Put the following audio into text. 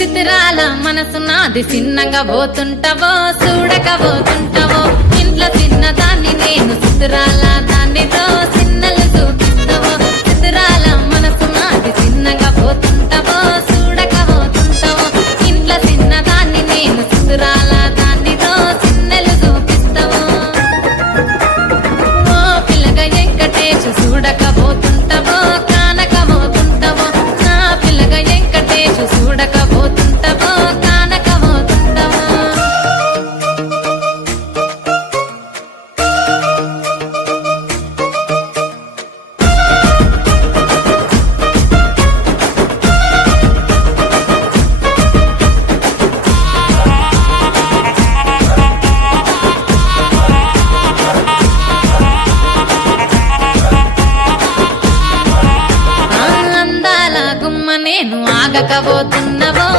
చిత్రాల మనసు నాది చిన్నగా పోతుంటావో చూడక పోతుంటావో ఇంట్లో చిన్నదాన్ని నేను చిత్రాల దాన్ని